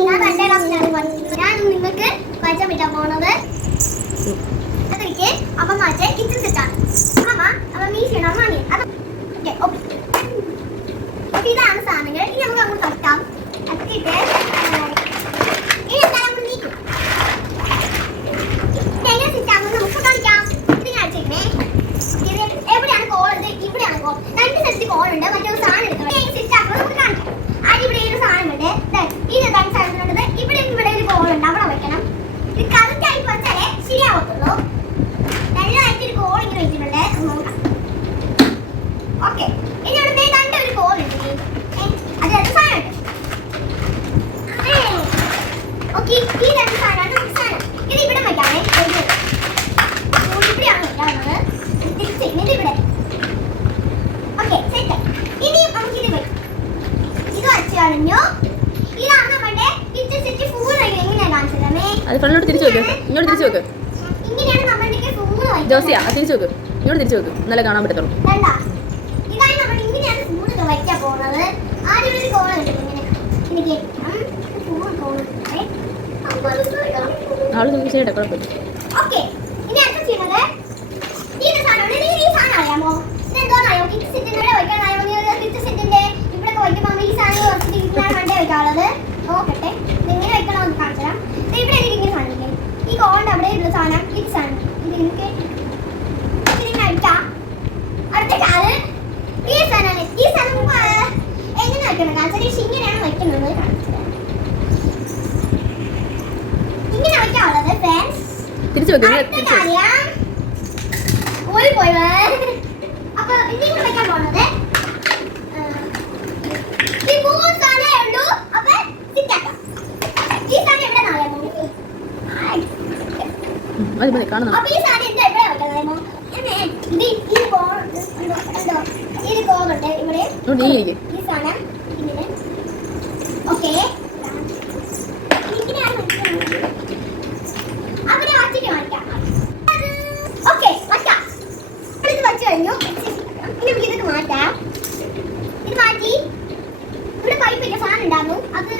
ഞാൻ രണ്ടാം ഞാൻ നിങ്ങൾക്ക് പരിചയം പറ്റാൻ പോണത് അതൊക്കെ അപ്പം മാറ്റേ കിച്ചൺ സെറ്റാണ് അമ്മ അപ്പം മീ ചെയ്യണം വാങ്ങി അത് ഓക്കെ ഓക്കെ. അപ്പൊ ഇതാണ് സാധനങ്ങൾ. ഇനി നമുക്ക് അങ്ങോട്ട് തട്ടാം തട്ടിയിട്ട് ഇനി എന്തായാലും നമുക്ക് നീക്കും എങ്ങനെ സെറ്റാകുന്നത് നമുക്ക് കളിക്കാം ഇത് ഞാൻ ചെയ്യണേ ഇത് എവിടെയാണ് കോൾ ഇത് ഇവിടെയാണ് കോൾ രണ്ട് സെറ്റ് കോൾ ഉണ്ട് മറ്റേ ഒരു സാധനം എടുക്കണം എങ്ങനെ സെറ്റ് ആക്കുന്നത് നമുക്ക് കാണിക്കാം അത് ഇവിടെ ഒരു സാധനം ഉണ്ട് ദേ, ഈ രണ്ട് സാധനങ്ങളുണ്ട് ഇവിടെ ഇവിടെ ഒരു കോൾ ഉണ്ട് അവിടെ വെക്കണം ഇത് കറക്റ്റ് ആയിട്ട് വെച്ചാലേ ശരിയാവത്തുള്ളൂ നല്ലതായിട്ട് ഒരു കോൾ ഇങ്ങനെ വെച്ചിട്ടുണ്ട് നോക്കാം ഓക്കെ ഇനി ഇവിടെ ദേ രണ്ട് ഒരു കോൾ ഉണ്ട് ദേ. ഏ, അത് രണ്ട് സാധനം ഉണ്ട് ഓക്കെ ഈ രണ്ട് സാധനമാണ് സാധനം. ഇത് ഇവിടെ ഇവിടെയാണ് തിരിച്ച് ഇവിടെ. ഓക്കെ സെറ്റ് ഇനി നമുക്ക് ഇത് വെക്കാം. ഇത് വച്ച് കളഞ്ഞു. ഇതാണ് നമ്മുടെ കിച്ചൺ സെറ്റ് ഫുൾ എങ്ങനെയാണ് കാണിച്ചതേ അത് തിരിച്ചു നോക്ക്. ഇങ്ങോട്ട് തിരിച്ചു നോക്ക്. ഇങ്ങനെയാണ് നമ്മുടെ ഫുൾ ജോസിയ തിരിച്ചു നോക്ക്. ഇങ്ങോട്ട് തിരിച്ചു നോക്ക്. എന്നാലേ കാണാൻ പറ്റത്തുള്ളൂ വേണ്ട ഇതാണ് നമ്മൾ ഇങ്ങനെയാണ് ഫുൾ വയ്ക്കാൻ പോകുന്നത് ആദ്യം ഒരു കോൾ ഉണ്ട് ഇങ്ങനെ എനിക്ക് ഫുൾ കോൾ ആൾ നമുക്ക് ചെയ്യട്ടെ കുഴപ്പമില്ല ഓക്കെ ഇനി അടുത്ത ചെയ്യുന്നത് ഈ ഒരു സാധനമാണ് നിങ്ങൾക്ക് ഈ സാധനം അറിയാമോ ഇത് എന്തോന്നറിയോ കിറ്റ് സെറ്റിന്റെ വയ്ക്കാൻ അറിയാമോ കിറ്റ് സെറ്റിന്റെ ഇവിടെ വയ്ക്കുമ്പോൾ ഈ സാധനം കുറച്ചിട്ട് ഇതിലാണ് വണ്ടി വയ്ക്കാനുള്ളത്? നോക്കട്ടെ ഇത് എങ്ങനെ വെക്കണമെന്ന് കാണിച്ചു തരാം ഇവിടെ എനിക്ക് ഇങ്ങനെ സാധനം ഈ കോളിന്റെ അവിടെ ഉള്ള സാധനം ഇത് സാധനം. ഇത് അടിക്കാം അടുത്ത കാൽ ഈ സാധനമാണ്. ഈ സാധനം എങ്ങനെ വെക്കണം കാണിച്ചാൽ ഇങ്ങനെയാണ് വെക്കുന്നത് കാണിച്ചു ഈ കോളുണ്ട് ഉണ്ടോ ഉണ്ടോ ഈ കോളുണ്ട് ഇവിടെ. ഈ സാധനം ഇങ്ങനെ. ഓക്കെ ഇങ്ങനെയാണ് വെക്കുന്നത്. അവരെ വച്ചിട്ട് കാണിക്കാം ഓക്കെ വയ്ക്കാം ഇത് വച്ചു കഴിഞ്ഞു ഇനി നമുക്ക് ഇതൊക്കെ മാറ്റാം ഇത് മാറ്റി പൈപ്പിന്റെ സാധനം ഉണ്ടായിരുന്നു അത്